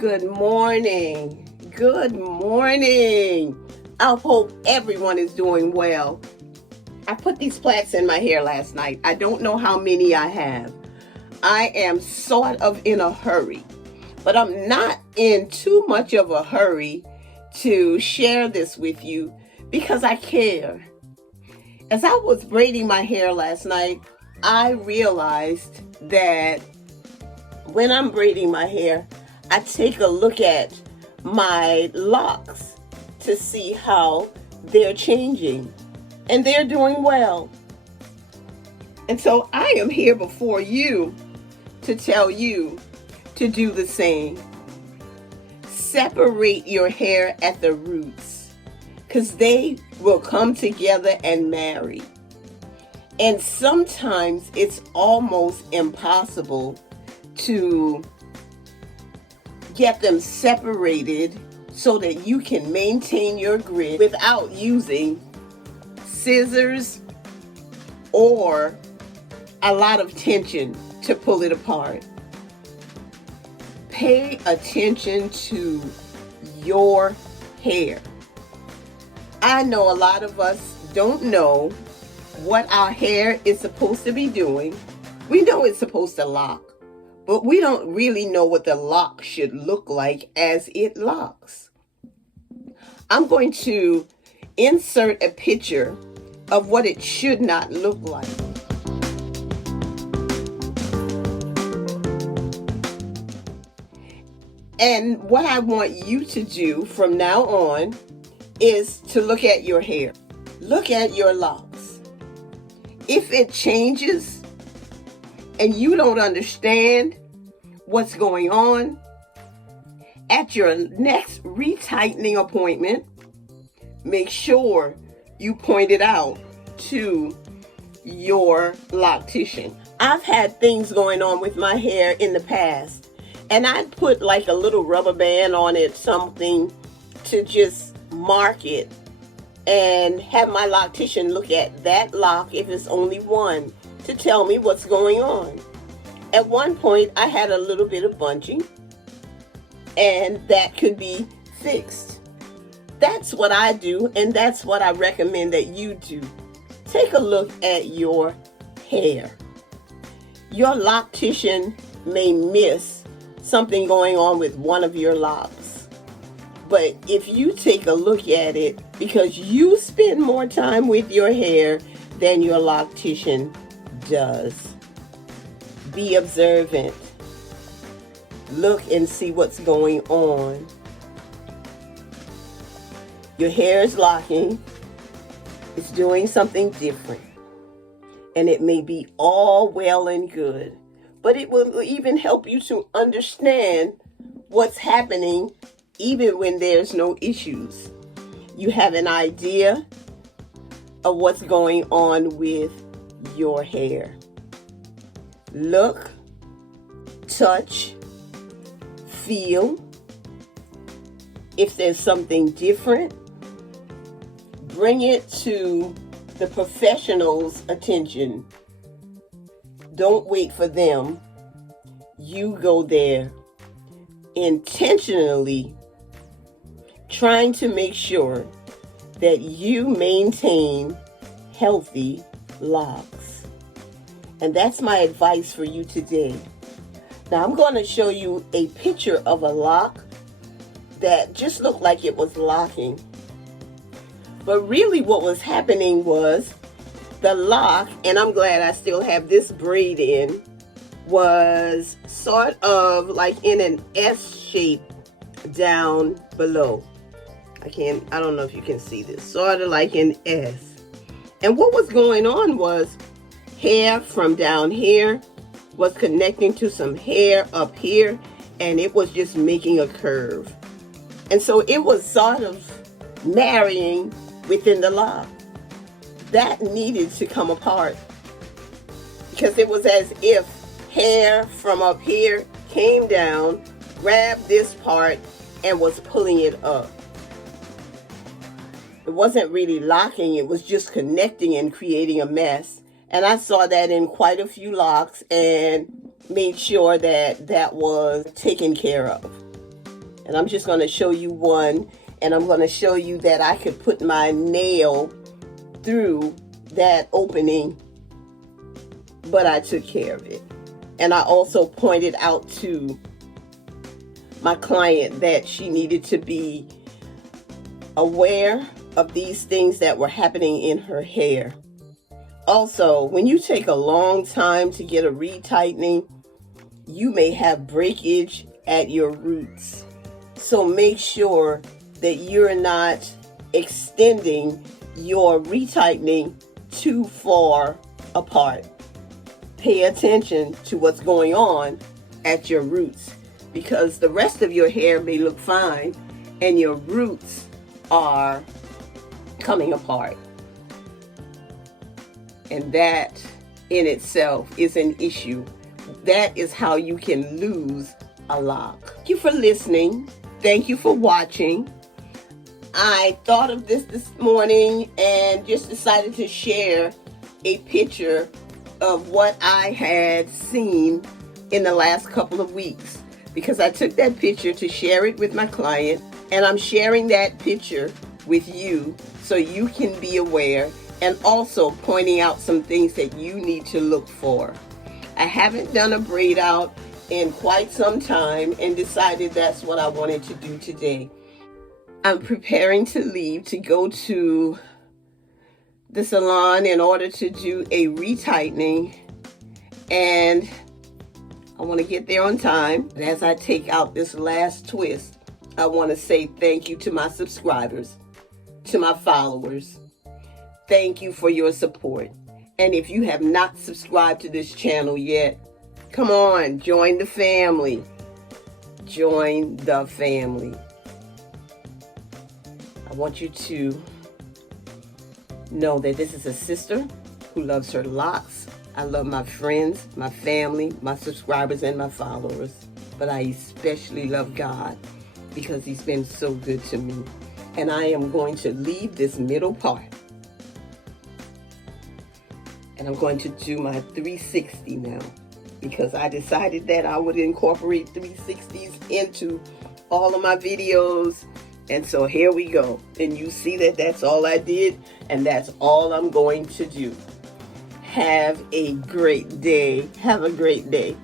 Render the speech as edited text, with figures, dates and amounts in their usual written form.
Good morning. Good morning. I hope everyone is doing well. I put these plaits in my hair last night. I don't know how many I have. I am sort of in a hurry, but I'm not in too much of a hurry to share this with you because I care. As I was braiding my hair last night, I realized that when I'm braiding my hair, I take a look at my locks to see how they're changing, and they're doing well. And so I am here before you to tell you to do the same. Separate your hair at the roots, because they will come together and marry. And sometimes it's almost impossible to get them separated so that you can maintain your grid without using scissors or a lot of tension to pull it apart. Pay attention to your hair. I know a lot of us don't know what our hair is supposed to be doing. We know it's supposed to lock, but we don't really know what the lock should look like as it locks. I'm going to insert a picture of what it should not look like. And what I want you to do from now on is to look at your hair. Look at your locks. If it changes and you don't understand what's going on, at your next retightening appointment, make sure you point it out to your loctician. I've had things going on with my hair in the past, and I'd put like a little rubber band on it, something to just mark it, and have my loctician look at that lock, if it's only one, to tell me what's going on. At one point, I had a little bit of bunching, and that could be fixed. That's what I do, and that's what I recommend that you do. Take a look at your hair. Your loctician may miss something going on with one of your locks, but if you take a look at it, because you spend more time with your hair than your loctician does, be observant. Look and see what's going on. Your hair is locking. It's doing something different. And it may be all well and good, but it will even help you to understand what's happening even when there's no issues. You have an idea of what's going on with your hair. Look, touch, feel. If there's something different, bring it to the professional's attention. Don't wait for them. You go there intentionally, trying to make sure that you maintain healthy locks. And that's my advice for you today. Now I'm going to show you a picture of a lock that just looked like it was locking. But really what was happening was the lock, and I'm glad I still have this braid in, was sort of like in an S shape down below. I don't know if you can see this, sort of like an S. And what was going on was hair from down here was connecting to some hair up here, and it was just making a curve. And so it was sort of marrying within the lock. That needed to come apart, because it was as if hair from up here came down, grabbed this part, and was pulling it up. It wasn't really locking, it was just connecting and creating a mess. And I saw that in quite a few locks and made sure that that was taken care of. And I'm just going to show you one, and I'm going to show you that I could put my nail through that opening, but I took care of it. And I also pointed out to my client that she needed to be aware of these things that were happening in her hair. Also, when you take a long time to get a retightening, you may have breakage at your roots. So make sure that you're not extending your retightening too far apart. Pay attention to what's going on at your roots, because the rest of your hair may look fine and your roots are coming apart. And that in itself is an issue. That is how you can lose a lock. Thank you for listening. Thank you for watching. I thought of this morning and just decided to share a picture of what I had seen in the last couple of weeks, because I took that picture to share it with my client, and I'm sharing that picture with you so you can be aware, and also pointing out some things that you need to look for. I haven't done a braid out in quite some time and decided that's what I wanted to do today. I'm preparing to leave to go to the salon in order to do a retightening, and I want to get there on time. And as I take out this last twist, I want to say thank you to my subscribers, to my followers. Thank you for your support. And if you have not subscribed to this channel yet, come on, join the family. Join the family. I want you to know that this is a sister who loves her locks. I love my friends, my family, my subscribers, and my followers. But I especially love God because He's been so good to me. And I am going to leave this middle part. And I'm going to do my 360 now, because I decided that I would incorporate 360s into all of my videos. And so here we go. And you see that that's all I did, and that's all I'm going to do. Have a great day. Have a great day.